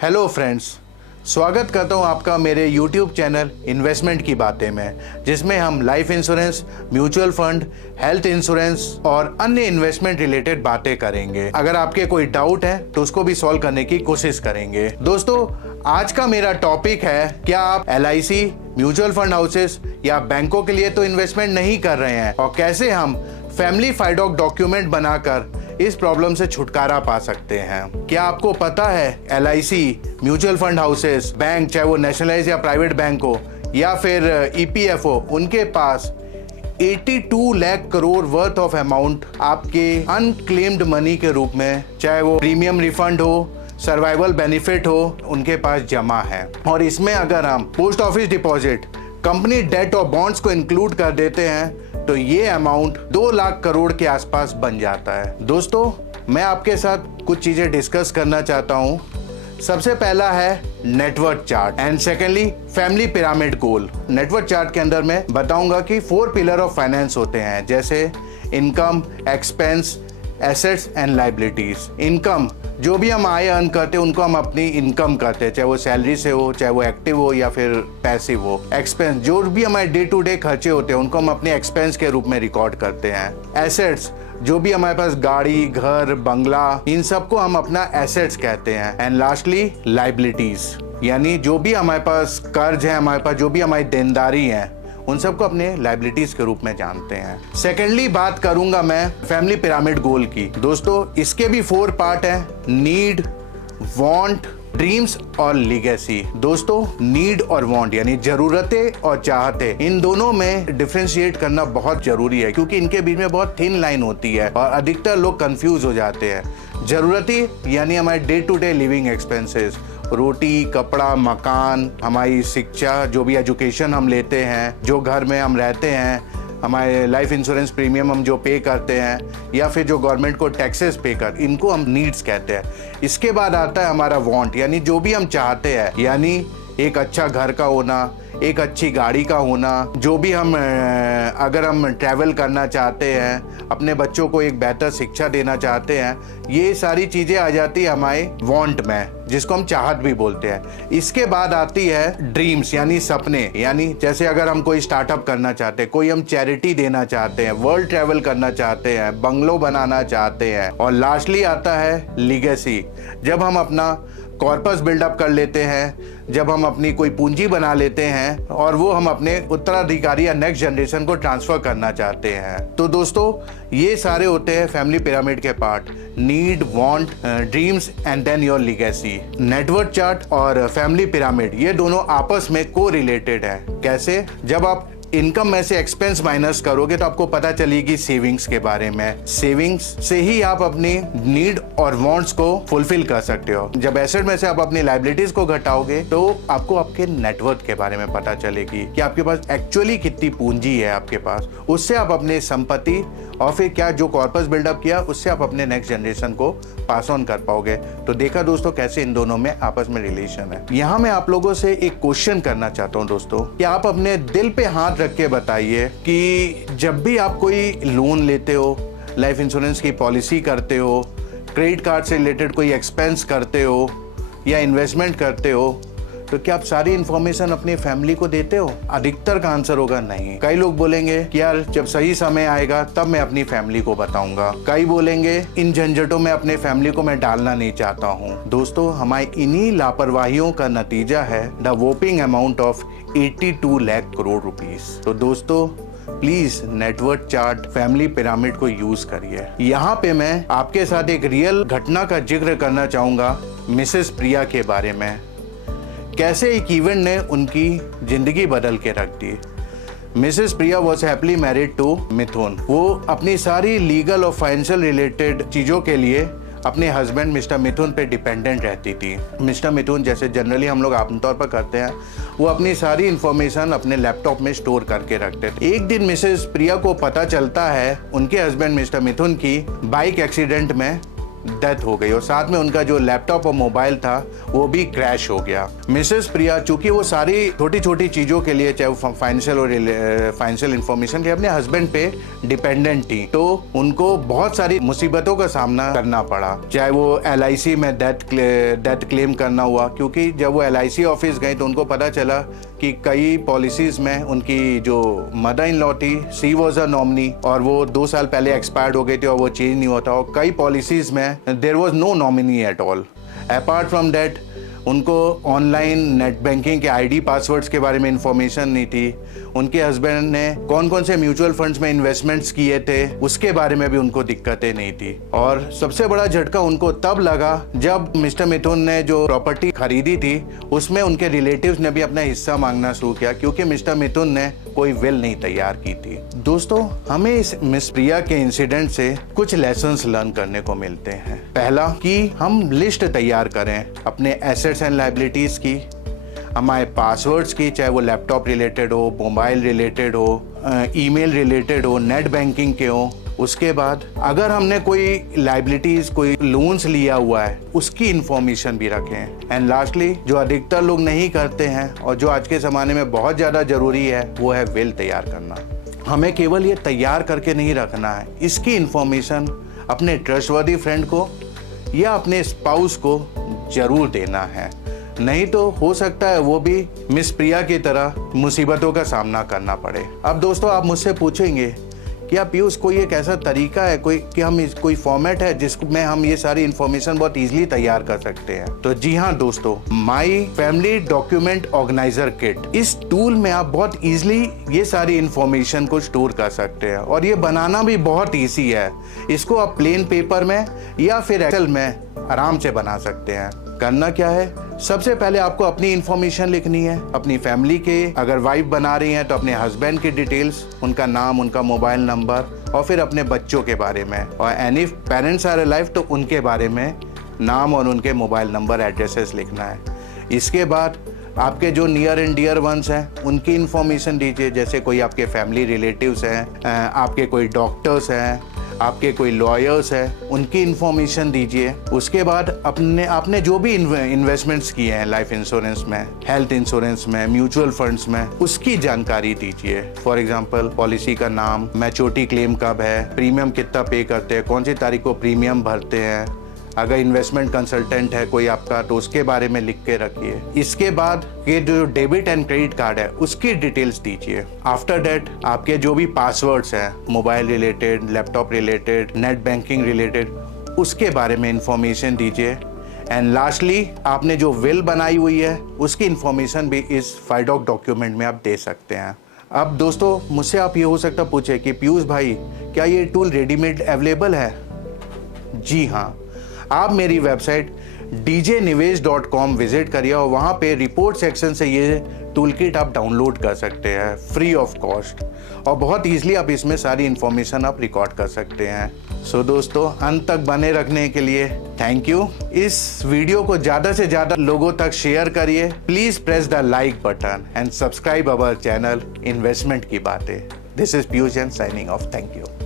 Hello friends, स्वागत करता हूं आपका मेरे YouTube चैनल इन्वेस्टमेंट की बातें में, जिसमें हम life insurance, mutual fund, health insurance और अन्य इन्वेस्टमेंट रिलेटेड बातें करेंगे। अगर आपके कोई डाउट है तो उसको भी सॉल्व करने की कोशिश करेंगे। दोस्तों, आज का मेरा टॉपिक है, क्या आप LIC, म्यूचुअल फंड हाउसेस या बैंकों के लिए तो इन्वेस्टमेंट नहीं कर रहे हैं और कैसे हम फैमिली फाइडॉक डॉक्यूमेंट बनाकर इस प्रॉब्लम से छुटकारा पा सकते हैं। क्या आपको पता है LIC, mutual fund houses, bank, चाहे वो नेशनलाइज या प्राइवेट बैंक हो या फिर EPF हो, उनके पास 82 lakh crore worth of amount आपके अनक्लेम्ड मनी के रूप में, चाहे वो प्रीमियम रिफंड हो, सर्वाइवल बेनिफिट हो, उनके पास जमा है। और इसमें अगर हम post office deposit, company debt और बॉन्ड्स को इंक्लूड कर देते हैं तो ये अमाउंट 2 लाख करोड़ के आसपास बन जाता है। दोस्तों, मैं आपके साथ कुछ चीजें डिस्कस करना चाहता हूं। सबसे पहला है net worth chart and secondly family pyramid goal. Net worth chart के अंदर मैं बताऊंगा कि 4 पिलर ऑफ फाइनेंस होते हैं, जैसे income, expense, assets and liabilities. Income, जो भी हम आय अर्न करते हैं उनको हम अपनी इनकम कहते हैं, चाहे वो सैलरी से हो, चाहे वो एक्टिव हो या फिर पैसिव हो। एक्सपेंस, जो भी हमारे डे टू डे खर्चे होते हैं उनको हम अपने एक्सपेंस के रूप में रिकॉर्ड करते हैं। एसेट्स, जो भी हमारे पास गाड़ी, घर, बंगला, इन सबको हम अपना एसेट्स कहते हैं। एंड लास्टली लाइबिलिटीज, यानी जो भी हमारे पास कर्ज है, हमारे पास जो भी हमारी देनदारी है, उन सबको अपने लाइबिलिटीज के रूप में जानते हैं। सेकेंडली बात करूंगा मैं फैमिली पिरामिड गोल की। दोस्तों, इसके भी 4 पार्ट हैं, नीड, वांट, ड्रीम्स और लीगेसी। दोस्तों, नीड और वांट यानी जरूरतें और चाहते, इन दोनों में डिफरेंशिएट करना बहुत जरूरी है, क्योंकि इनके बीच में बहुत थिन लाइन होती है और अधिकतर लोग कंफ्यूज हो जाते हैं। जरूरतें यानी हमारे day to day living expenses, रोटी, कपड़ा, मकान, हमारी शिक्षा, जो भी एजुकेशन हम लेते हैं, जो घर में हम रहते हैं, हमारे लाइफ इंश्योरेंस प्रीमियम हम जो पे करते हैं या फिर जो गवर्नमेंट को टैक्सेस पे कर, इनको हम नीड्स कहते हैं। इसके बाद आता है हमारा वांट, यानी जो भी हम चाहते हैं, यानी एक अच्छा घर का होना, एक अच्छी गाड़ी का होना, जो भी हम अगर हम ट्रैवल करना चाहते हैं, अपने बच्चों को एक बेहतर शिक्षा देना चाहते हैं, ये सारी चीज़ें आ जाती है हमारे वांट में, जिसको हम चाहत भी बोलते हैं। इसके बाद आती है ड्रीम्स यानी सपने, यानी जैसे अगर हम कोई स्टार्टअप करना चाहते हैं, कोई हम चैरिटी देना चाहते हैं, वर्ल्ड ट्रैवल करना चाहते हैं, बंगलो बनाना चाहते हैं। और लास्टली आता है लीगेसी, जब हम अपना कॉर्पस बिल्डअप कर लेते हैं, जब हम अपनी कोई पूंजी बना लेते हैं और वो हम अपने उत्तराधिकारी या नेक्स्ट जनरेशन को ट्रांसफर करना चाहते हैं। तो दोस्तों, ये सारे होते हैं फैमिली पिरामिड के part, need, want, dreams and then your legacy. Net worth chart और फैमिली पिरामिड ये दोनों आपस में को रिलेटेड है। कैसे? जब आप इनकम में से एक्सपेंस माइनस करोगे तो आपको पता चलेगी सेविंग्स के बारे में। सेविंग्स से ही आप अपनी नीड और वांट्स को फुलफिल कर सकते हो। जब एसेट में से आप अपनी लाइबिलिटीज को घटाओगे तो आपको आपके नेटवर्थ के बारे में पता चलेगी कि आपके पास एक्चुअली कितनी पूंजी है आपके पास। उससे आप अपने संपत्ति और फिर क्या जो कॉर्पस बिल्डअप किया उससे आप अपने नेक्स्ट जनरेशन को पास ऑन कर पाओगे। तो देखा दोस्तों कैसे इन दोनों में आपस में रिलेशन है। यहाँ मैं आप लोगों से एक क्वेश्चन करना चाहता हूँ दोस्तों, कि आप अपने दिल पे हाथ रख के बताइए कि जब भी आप कोई लोन लेते हो, लाइफ इंश्योरेंस की पॉलिसी करते हो, क्रेडिट कार्ड से रिलेटेड कोई एक्सपेंस करते हो या इन्वेस्टमेंट करते हो, तो क्या आप सारी इंफॉर्मेशन अपनी फैमिली को देते हो? अधिकतर का आंसर होगा नहीं। कई लोग बोलेंगे कि यार जब सही समय आएगा तब मैं अपनी फैमिली को बताऊंगा। कई बोलेंगे इन झंझटों में अपने फैमिली को मैं डालना नहीं चाहता हूँ। दोस्तों, हमारी इन्हीं लापरवाहियों का नतीजा है the whopping amount of 82 lakh crore rupees. तो दोस्तों, please net worth chart, family pyramid को यूज करिए। यहाँ पे मैं आपके साथ एक रियल घटना का जिक्र करना चाहूंगा, मिसेस प्रिया के बारे में। कैसे एक इवेंट ने उनकी जिंदगी बदल के रख दी। Mrs Priya was happily married to Mithun. वो अपनी सारी लीगल और फाइनेंशियल रिलेटेड चीज़ों के लिए अपने हस्बैंड मिस्टर मिथुन पे डिपेंडेंट रहती थी। मिस्टर मिथुन, जैसे जनरली हम लोग आमतौर पर करते हैं, वो अपनी सारी इंफॉर्मेशन अपने लैपटॉप में स्टोर करके रखते थे। एक दिन मिसेस प्रिया को पता चलता है उनके हस्बैंड मिस्टर मिथुन की बाइक एक्सीडेंट में डेथ हो गई और साथ में उनका जो लैपटॉप और मोबाइल था वो भी क्रैश हो गया। मिसेस प्रिया चूंकि वो सारी छोटी छोटी चीज़ों के लिए, चाहे वो फाइनेंशियल इंफॉर्मेशन के, अपने हस्बैंड पे डिपेंडेंट थी, तो उनको बहुत सारी मुसीबतों का सामना करना पड़ा। चाहे वो LIC में डेथ क्लेम करना हुआ, क्योंकि जब वो LIC ऑफिस गए तो उनको पता चला कि कई पॉलिसीज में उनकी जो मदर इन लॉ थी, शी वॉज अ नॉमिनी, और वो 2 साल पहले एक्सपायर्ड हो गई थी और वो चेंज नहीं होता, और कई पॉलिसीज में there was no nominee at all. Apart from that उनको ऑनलाइन नेट बैंकिंग के ID पासवर्ड्स के बारे में इंफॉर्मेशन नहीं थी। उनके हस्बैंड ने कौन कौन से म्यूचुअल फंड्स में इन्वेस्टमेंट्स किए थे उसके बारे में भी उनको दिक्कतें नहीं थी। और सबसे बड़ा झटका उनको तब लगा जब मिस्टर मिथुन ने जो प्रॉपर्टी खरीदी थी उसमें उनके रिलेटिव्स ने भी अपना हिस्सा मांगना शुरू किया, क्योंकि मिस्टर मिथुन ने कोई विल नहीं तैयार की थी। दोस्तों, हमें इस मिस प्रिया के इंसिडेंट से कुछ लेसन्स लर्न करने को मिलते हैं। पहला कि हम लिस्ट तैयार करें अपने एसेट्स एंड लायबिलिटीज की, हमारे पासवर्ड्स की, चाहे वो लैपटॉप रिलेटेड हो, मोबाइल रिलेटेड हो, ईमेल रिलेटेड हो, नेट बैंकिंग के हो। उसके बाद अगर हमने कोई लायबिलिटीज, कोई लोन्स लिया हुआ है, उसकी इंफॉर्मेशन भी रखें। एंड लास्टली, जो अधिकतर लोग नहीं करते हैं और जो आज के ज़माने में बहुत ज़्यादा ज़रूरी है, वो है विल तैयार करना। हमें केवल ये तैयार करके नहीं रखना है, इसकी इंफॉर्मेशन अपने ट्रस्टवर्दी फ्रेंड को या अपने स्पाउस को ज़रूर देना है, नहीं तो हो सकता है वो भी मिस प्रिया की तरह मुसीबतों का सामना करना पड़े। अब दोस्तों, आप मुझसे पूछेंगे क्या पीयूष कोई एक ऐसा तरीका है, कोई फॉर्मेट है जिसमें हम ये सारी इंफॉर्मेशन बहुत इजीली तैयार कर सकते हैं? तो जी हाँ दोस्तों, my family document organiser kit, इस टूल में आप बहुत इजीली ये सारी इंफॉर्मेशन को स्टोर कर सकते हैं और ये बनाना भी बहुत ईजी है। इसको आप प्लेन पेपर में या फिर एक्सेल में आराम से बना सकते हैं। करना क्या है, सबसे पहले आपको अपनी इंफॉर्मेशन लिखनी है, अपनी फैमिली के, अगर वाइफ बना रही हैं तो अपने हस्बैंड की डिटेल्स, उनका नाम, उनका मोबाइल नंबर, और फिर अपने बच्चों के बारे में, और एनी पेरेंट्स आर अलाइव तो उनके बारे में नाम और उनके मोबाइल नंबर, एड्रेसेस लिखना है। इसके बाद आपके जो नियर एंड डियर वंस हैं उनकी इंफॉर्मेशन दीजिए, जैसे कोई आपके फैमिली रिलेटिव्स हैं, आपके कोई डॉक्टर्स हैं, आपके कोई लॉयर्स हैं, उनकी इंफॉर्मेशन दीजिए। उसके बाद आपने जो भी इन्वेस्टमेंट्स किए हैं लाइफ इंश्योरेंस में, हेल्थ इंश्योरेंस में, म्यूचुअल फंड्स में, उसकी जानकारी दीजिए। फॉर एग्जांपल, पॉलिसी का नाम, मैच्योरिटी क्लेम कब है, प्रीमियम कितना पे करते हैं, कौन सी तारीख को प्रीमियम भरते हैं, अगर इन्वेस्टमेंट कंसल्टेंट है कोई आपका तो उसके बारे में लिख के रखिए। इसके बाद ये जो डेबिट एंड क्रेडिट कार्ड है उसकी डिटेल्स दीजिए। आफ्टर दैट आपके जो भी पासवर्ड्स हैं, mobile related, laptop related, net banking related, उसके बारे में इंफॉर्मेशन दीजिए। एंड लास्टली, आपने जो विल बनाई हुई है उसकी इंफॉर्मेशन भी इस फाइडॉक डॉक्यूमेंट में आप दे सकते हैं। अब दोस्तों, मुझसे आप ये हो सकता पूछे कि पीयूष भाई क्या ये टूल रेडीमेड अवेलेबल है? जी हाँ, आप मेरी वेबसाइट djnivesh.com विजिट करिए और वहाँ पे रिपोर्ट सेक्शन से ये टूल किट आप डाउनलोड कर सकते हैं फ्री ऑफ कॉस्ट, और बहुत ईजिली आप इसमें सारी इंफॉर्मेशन आप रिकॉर्ड कर सकते हैं। सो दोस्तों, अंत तक बने रखने के लिए थैंक यू। इस वीडियो को ज़्यादा से ज़्यादा लोगों तक शेयर करिए। Please press the like button and subscribe our channel investment की बातें। This is Piyush Jain signing off. Thank you.